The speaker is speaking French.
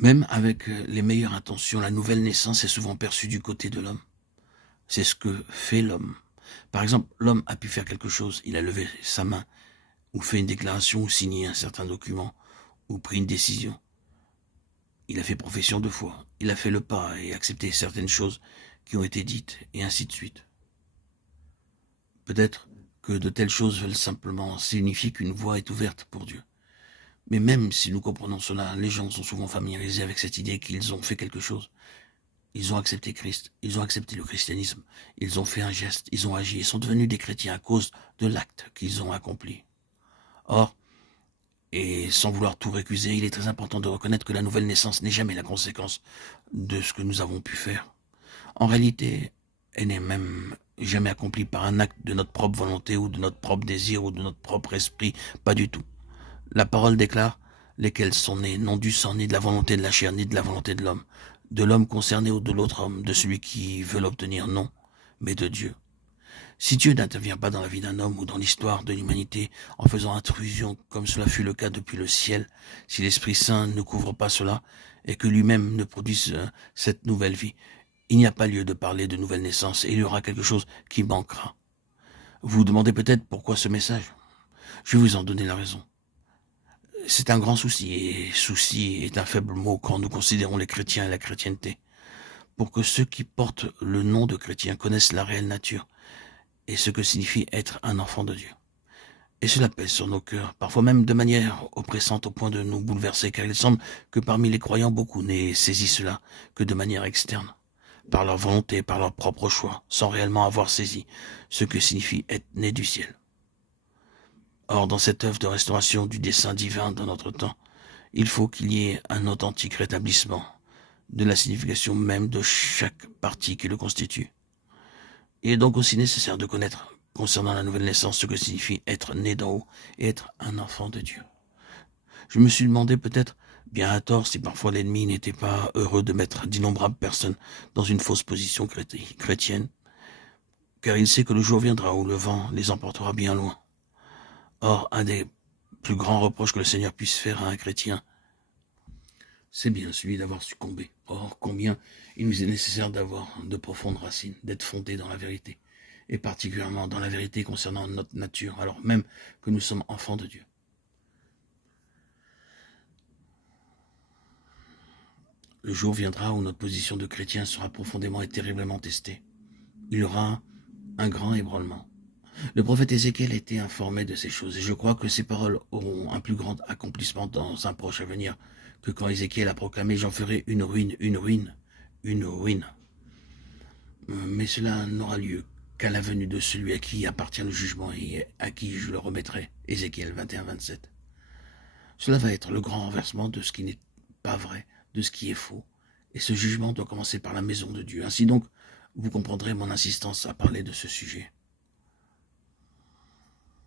Même avec les meilleures intentions, la nouvelle naissance est souvent perçue du côté de l'homme. C'est ce que fait l'homme. Par exemple, l'homme a pu faire quelque chose, il a levé sa main, ou fait une déclaration, ou signé un certain document, ou pris une décision. Il a fait profession de foi, il a fait le pas et accepté certaines choses qui ont été dites, et ainsi de suite. Peut-être que de telles choses veulent simplement signifier qu'une voie est ouverte pour Dieu. Mais même si nous comprenons cela, les gens sont souvent familiarisés avec cette idée qu'ils ont fait quelque chose. Ils ont accepté Christ, ils ont accepté le christianisme, ils ont fait un geste, ils ont agi et sont devenus des chrétiens à cause de l'acte qu'ils ont accompli. Or, et sans vouloir tout récuser, il est très important de reconnaître que la nouvelle naissance n'est jamais la conséquence de ce que nous avons pu faire. En réalité, elle n'est même jamais accomplie par un acte de notre propre volonté ou de notre propre désir ou de notre propre esprit, pas du tout. La parole déclare lesquels sont nés, non du sang, ni de la volonté de la chair, ni de la volonté de l'homme concerné ou de l'autre homme, de celui qui veut l'obtenir, non, mais de Dieu. Si Dieu n'intervient pas dans la vie d'un homme ou dans l'histoire de l'humanité en faisant intrusion, comme cela fut le cas depuis le ciel, si l'Esprit Saint ne couvre pas cela et que lui-même ne produise cette nouvelle vie, il n'y a pas lieu de parler de nouvelle naissance et il y aura quelque chose qui manquera. Vous vous demandez peut-être pourquoi ce message. Je vais vous en donner la raison. C'est un grand souci, et souci est un faible mot quand nous considérons les chrétiens et la chrétienté. Pour que ceux qui portent le nom de chrétien connaissent la réelle nature et ce que signifie être un enfant de Dieu. Et cela pèse sur nos cœurs, parfois même de manière oppressante au point de nous bouleverser, car il semble que parmi les croyants, beaucoup n'aient saisi cela que de manière externe, par leur volonté, par leur propre choix, sans réellement avoir saisi ce que signifie être né du ciel. Or, dans cette œuvre de restauration du dessein divin dans notre temps, il faut qu'il y ait un authentique rétablissement de la signification même de chaque partie qui le constitue. Il est donc aussi nécessaire de connaître, concernant la nouvelle naissance, ce que signifie être né d'en haut et être un enfant de Dieu. Je me suis demandé peut-être, bien à tort, si parfois l'ennemi n'était pas heureux de mettre d'innombrables personnes dans une fausse position chrétienne, car il sait que le jour viendra où le vent les emportera bien loin. Or, un des plus grands reproches que le Seigneur puisse faire à un chrétien, c'est bien celui d'avoir succombé. Or, combien il nous est nécessaire d'avoir de profondes racines, d'être fondés dans la vérité, et particulièrement dans la vérité concernant notre nature, alors même que nous sommes enfants de Dieu. Le jour viendra où notre position de chrétien sera profondément et terriblement testée. Il y aura un grand ébranlement. Le prophète Ézéchiel a été informé de ces choses, et je crois que ces paroles auront un plus grand accomplissement dans un proche avenir que quand Ézéchiel a proclamé « J'en ferai une ruine, une ruine, une ruine ». Mais cela n'aura lieu qu'à la venue de celui à qui appartient le jugement et à qui je le remettrai. Ézéchiel 21-27. Cela va être le grand renversement de ce qui n'est pas vrai, de ce qui est faux. Et ce jugement doit commencer par la maison de Dieu. Ainsi donc, vous comprendrez mon insistance à parler de ce sujet.